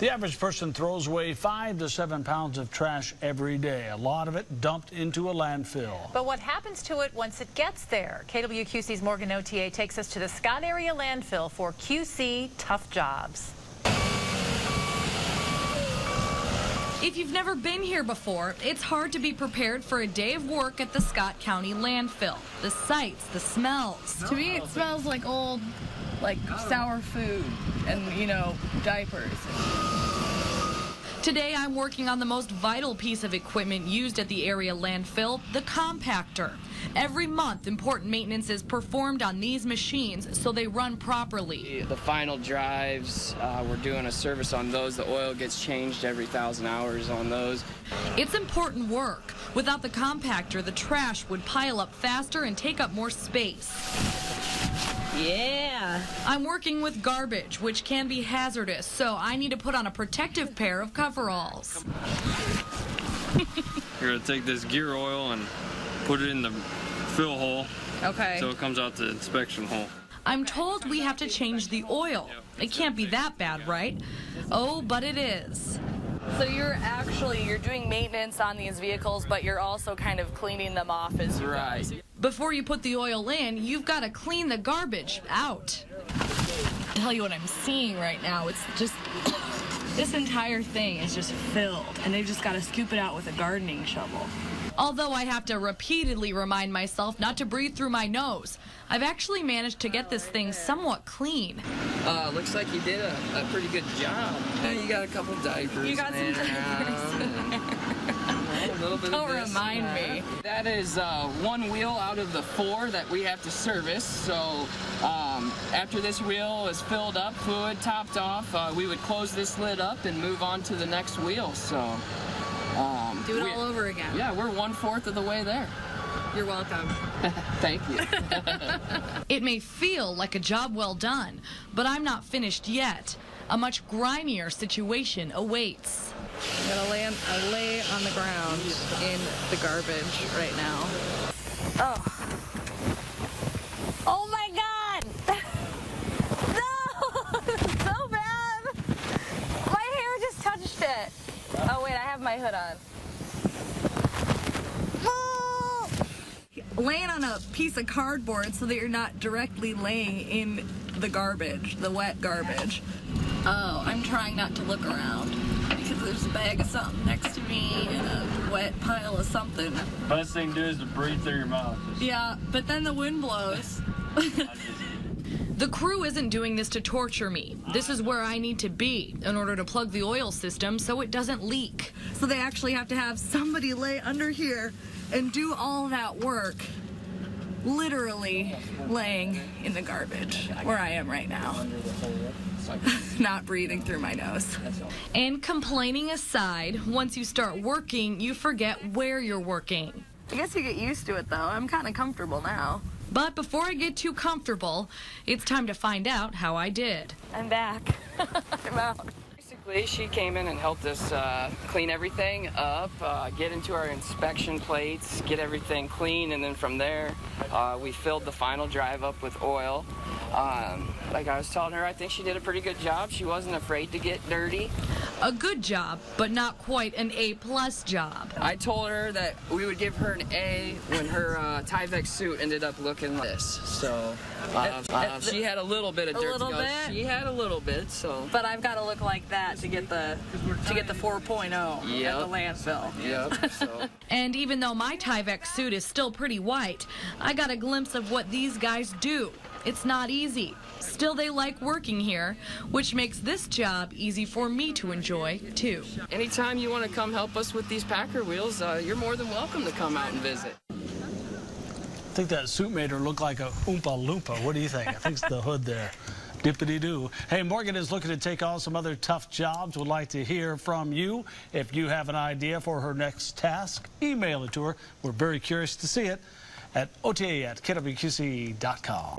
The average person throws away 5 to 7 pounds of trash every day. A lot of it dumped into a landfill. But what happens to it once it gets there? KWQC's Morgan OTA takes us to the Scott area landfill for QC Tough Jobs. If you've never been here before, it's hard to be prepared for a day of work at the Scott County landfill. The sights, the smells. To me, it smells like old, sour food and, diapers. Today, I'm working on the most vital piece of equipment used at the area landfill, the compactor. Every month, important maintenance is performed on these machines so they run properly. The final drives, we're doing a service on those. The oil gets changed every 1,000 hours on those. It's important work. Without the compactor, the trash would pile up faster and take up more space. Yeah. I'm working with garbage, which can be hazardous, so I need to put on a protective pair of coveralls. You're going to take this gear oil and put it in the fill hole. Okay. So it comes out the inspection hole. I'm told we have to change the oil. It can't be that bad, right? Oh, but it is. So you're doing maintenance on these vehicles, but you're also kind of cleaning them off as you go. Right. Before you put the oil in, you've got to clean the garbage out. I'll tell you what I'm seeing right now. It's just, this entire thing is just filled, and they've just got to scoop it out with a gardening shovel. Although I have to repeatedly remind myself not to breathe through my nose, I've actually managed to get this thing somewhat clean. Looks like you did a pretty good job. You got a couple diapers. You got some diapers. A little bit Don't of this. remind me. That is one wheel out of the 4 that we have to service. So after this wheel is filled up, fluid topped off, we would close this lid up and move on to the next wheel. So Do it all over again. Yeah, we're 1/4 of the way there. You're welcome. Thank you. It may feel like a job well done, but I'm not finished yet. A much grimier situation awaits. I'm gonna lay on the ground in the garbage right now. Oh. Oh my God! No! So bad! My hair just touched it. Oh wait, I have my hood on. Laying on a piece of cardboard so that you're not directly laying in the garbage, the wet garbage. Oh, I'm trying not to look around because there's a bag of something next to me and a wet pile of something. Best thing to do is to breathe through your mouth. Yeah, but then the wind blows. The crew isn't doing this to torture me. This is where I need to be in order to plug the oil system so it doesn't leak. So they actually have to have somebody lay under here and do all that work, literally laying in the garbage where I am right now. Not breathing through my nose. And complaining aside, once you start working, you forget where you're working. I guess you get used to it though. I'm kind of comfortable now. But before I get too comfortable, it's time to find out how I did. I'm back. I'm out. Basically, she came in and helped us clean everything up, get into our inspection plates, get everything clean, and then from there, we filled the final drive up with oil. Like I was telling her, I think she did a pretty good job. She wasn't afraid to get dirty. A good job, but not quite an A+ job. I told her that we would give her an A when her Tyvek suit ended up looking like this. So she had a little bit of dirt to go. She had a little bit, so. But I've got to look like that to get the 4.0 at the landfill. Yep. So. And even though my Tyvek suit is still pretty white, I got a glimpse of what these guys do. It's not easy. Still, they like working here, which makes this job easy for me to enjoy, too. Anytime you want to come help us with these Packer wheels, you're more than welcome to come out and visit. I think that suit made her look like a Oompa Loompa. What do you think? I think it's the hood there. Dippity-doo. Hey, Morgan is looking to take on some other tough jobs. Would like to hear from you. If you have an idea for her next task, email it to her. We're very curious to see it at ota@kwqc.com.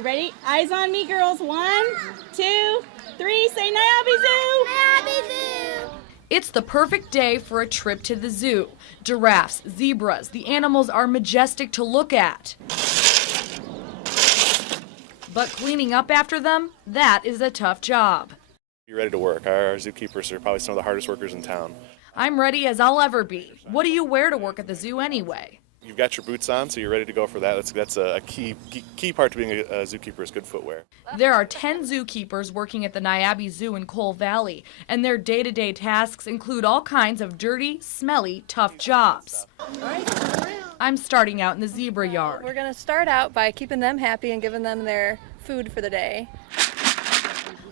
Ready? Eyes on me, girls. 1, 2, 3. Say Naiabi Zoo! Naiabi Zoo! It's the perfect day for a trip to the zoo. Giraffes, zebras, the animals are majestic to look at. But cleaning up after them, that is a tough job. You're ready to work. Our zookeepers are probably some of the hardest workers in town. I'm ready as I'll ever be. What do you wear to work at the zoo anyway? You've got your boots on, so you're ready to go for that. That's a key part to being a zookeeper is good footwear. There are 10 zookeepers working at the Niabi Zoo in Cole Valley, and their day-to-day tasks include all kinds of dirty, smelly, tough jobs. I'm starting out in the zebra yard. We're going to start out by keeping them happy and giving them their food for the day.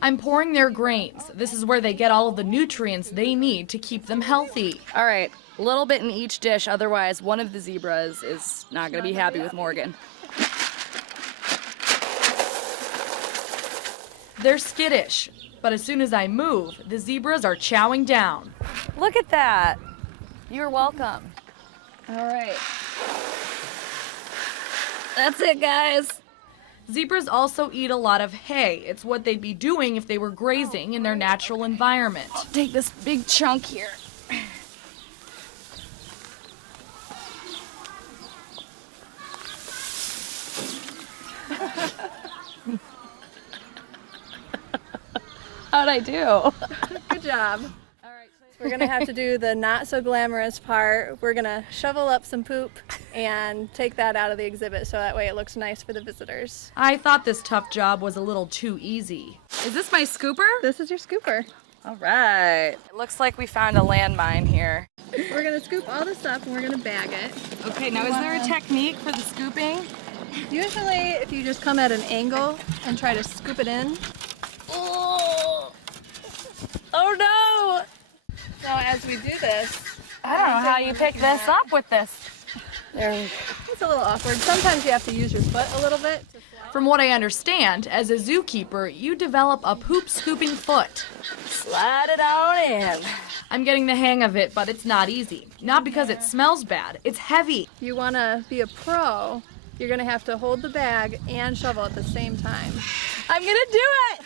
I'm pouring their grains. This is where they get all of the nutrients they need to keep them healthy. All right, a little bit in each dish, otherwise one of the zebras is not going to be happy with Morgan. They're skittish, but as soon as I move, the zebras are chowing down. Look at that. You're welcome. All right. That's it, guys. Zebras also eat a lot of hay. It's what they'd be doing if they were grazing in their natural environment. I'll take this big chunk here. How'd I do? Good job. All right, we're going to have to do the not so glamorous part. We're going to shovel up some poop and take that out of the exhibit so that way it looks nice for the visitors. I thought this tough job was a little too easy. Is this my scooper? This is your scooper. All right. It looks like we found a landmine here. We're going to scoop all this up and we're going to bag it. Okay, now is there a technique for the scooping? Usually if you just come at an angle and try to scoop it in. Oh no! So as we do this, I don't know how you pick this up with this. It's a little awkward. Sometimes you have to use your foot a little bit. From what I understand, as a zookeeper, you develop a poop scooping foot. Slide it on in. I'm getting the hang of it, but it's not easy. Not because it smells bad, it's heavy. If you want to be a pro, you're going to have to hold the bag and shovel at the same time. I'm gonna do it!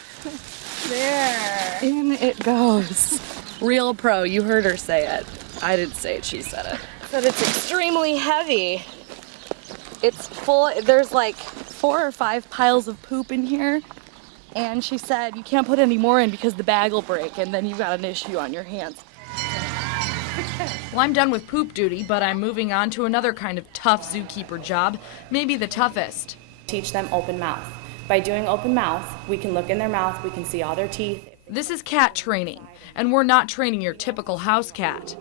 There. In it goes. Real pro, you heard her say it. I didn't say it, she said it. But it's extremely heavy. It's full, there's like 4 or 5 piles of poop in here. And she said you can't put any more in because the bag will break and then you've got an issue on your hands. Well, I'm done with poop duty, but I'm moving on to another kind of tough zookeeper job, maybe the toughest. Teach them open mouth. By doing open mouth, we can look in their mouth, we can see all their teeth. This is cat training, and we're not training your typical house cat.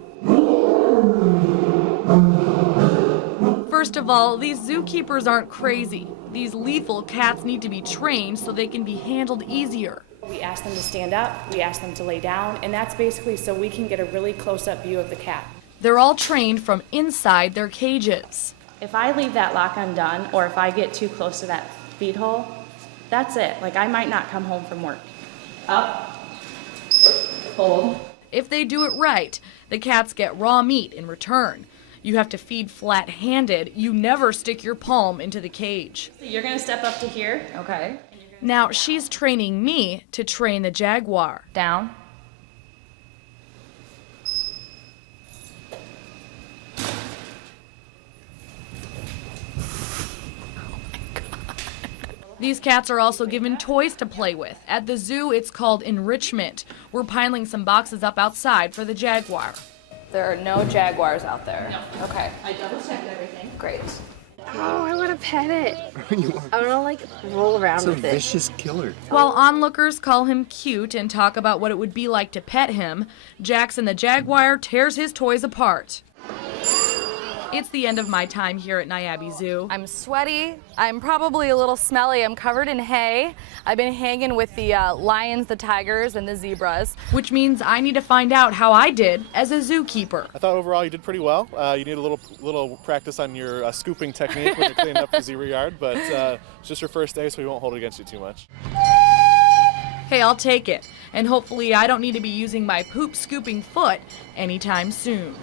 First of all, these zookeepers aren't crazy. These lethal cats need to be trained so they can be handled easier. We ask them to stand up, we ask them to lay down, and that's basically so we can get a really close-up view of the cat. They're all trained from inside their cages. If I leave that lock undone, or if I get too close to that feed hole, that's it. Like, I might not come home from work. Up, hold. If they do it right, the cats get raw meat in return. You have to feed flat-handed. You never stick your palm into the cage. So you're gonna step up to here, okay? Now she's training me to train the jaguar. Down. These cats are also given toys to play with. At the zoo, it's called enrichment. We're piling some boxes up outside for the jaguar. There are no jaguars out there. No. Okay. I double-checked everything. Great. Oh, I want to pet it. I want to like roll around with it. It's a vicious killer. While onlookers call him cute and talk about what it would be like to pet him, Jackson the jaguar tears his toys apart. It's the end of my time here at Niabi Zoo. I'm sweaty. I'm probably a little smelly. I'm covered in hay. I've been hanging with the lions, the tigers, and the zebras. Which means I need to find out how I did as a zookeeper. I thought overall you did pretty well. You need a little practice on your scooping technique when you're cleaning up the zebra yard, but it's just your first day, so we won't hold it against you too much. Hey, I'll take it. And hopefully I don't need to be using my poop scooping foot anytime soon.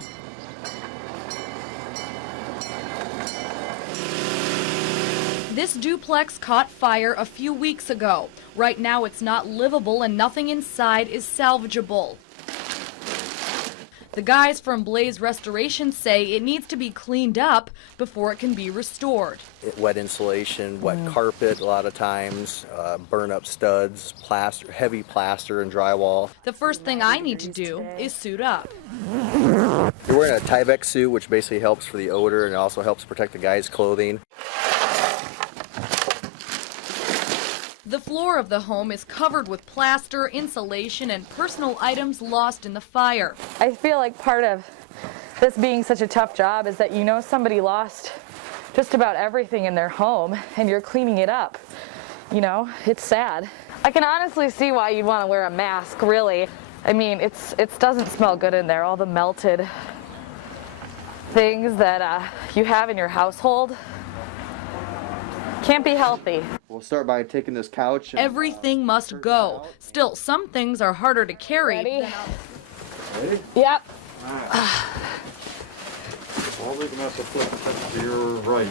This duplex caught fire a few weeks ago. Right now it's not livable and nothing inside is salvageable. The guys from Blaze Restoration say it needs to be cleaned up before it can be restored. Wet insulation, wet carpet a lot of times, burn up studs, plaster, heavy plaster and drywall. The first thing I need to do is suit up. You're wearing a Tyvek suit, which basically helps for the odor and it also helps protect the guy's clothing. The floor of the home is covered with plaster, insulation, and personal items lost in the fire. I feel like part of this being such a tough job is that you know somebody lost just about everything in their home and you're cleaning it up. You know, it's sad. I can honestly see why you'd want to wear a mask, really. I mean, it doesn't smell good in there, all the melted things that you have in your household. Can't be healthy. We'll start by taking this couch. And, everything must go. Still, some things are harder to carry. Ready? Ready? Yep. All they're going to have to flip to your right.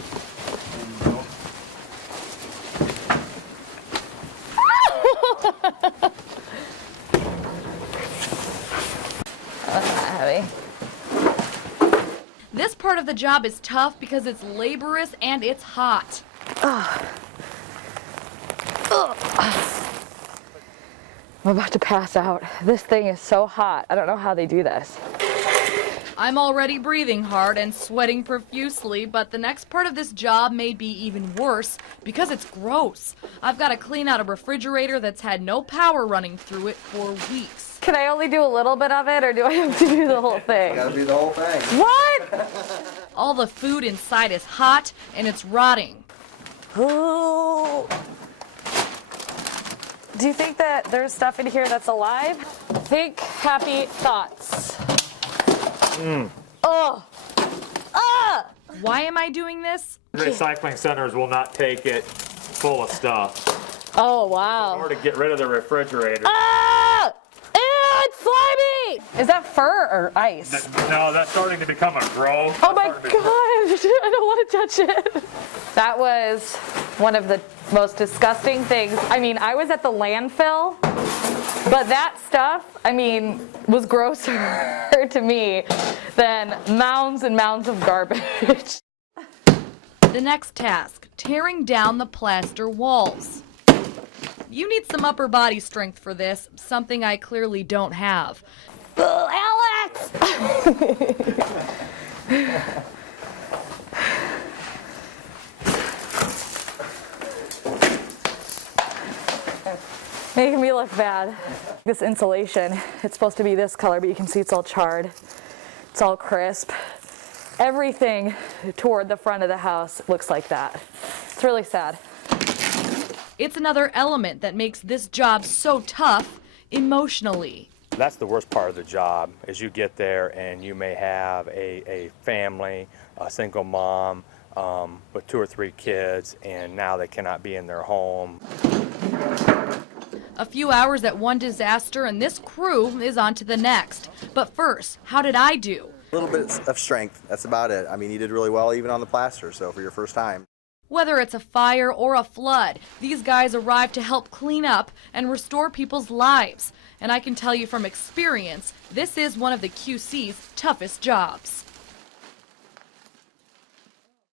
That's not heavy. This part of the job is tough because it's laborious and it's hot. I'm about to pass out. This thing is so hot. I don't know how they do this. I'm already breathing hard and sweating profusely, but the next part of this job may be even worse because it's gross. I've got to clean out a refrigerator that's had no power running through it for weeks. Can I only do a little bit of it, or do I have to do the whole thing? You gotta do the whole thing. What? All the food inside is hot and it's rotting. Ooh. Do you think that there's stuff in here that's alive? Think happy thoughts. Oh. Ah! Why am I doing this? Recycling centers will not take it full of stuff. Oh, wow. In order to get rid of the refrigerator. Ah! Ew, it's slimy! Is that fur or ice? No, that's starting to become a growth. Oh my gosh, I don't want to touch it. That was one of the most disgusting things. I mean, I was at the landfill, but that stuff, I mean, was grosser to me than mounds and mounds of garbage. The next task, tearing down the plaster walls. You need some upper body strength for this, something I clearly don't have. Alex! Making me look bad. This insulation, it's supposed to be this color, but you can see it's all charred. It's all crisp. Everything toward the front of the house looks like that. It's really sad. It's another element that makes this job so tough emotionally. That's the worst part of the job, is you get there and you may have a family, a single mom with 2 or 3 kids, and now they cannot be in their home. A few hours at one disaster and this crew is on to the next. But first, how did I do? A little bit of strength, that's about it. I mean, you did really well even on the plaster, so for your first time. Whether it's a fire or a flood, these guys arrive to help clean up and restore people's lives. And I can tell you from experience, this is one of the QC's toughest jobs.